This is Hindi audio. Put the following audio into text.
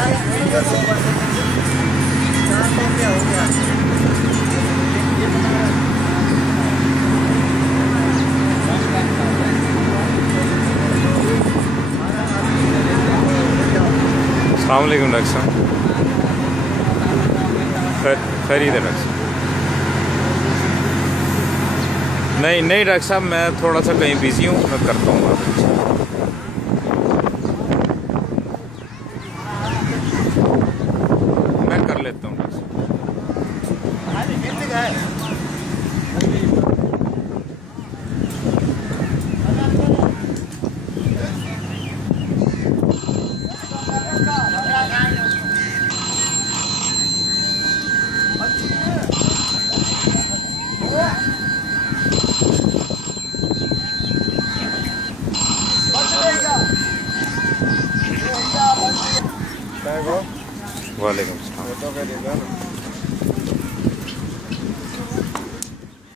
अस्सलाम वालेकुम डॉक्टर साहब। खैरियत है डॉक्टर साहब? नहीं डॉक्टर साहब, मैं थोड़ा सा कहीं बिजी हूँ, मैं करता हूँ बात। मैं कर लेता हूँ डॉक्टर साहब। वालेकुम सलाम।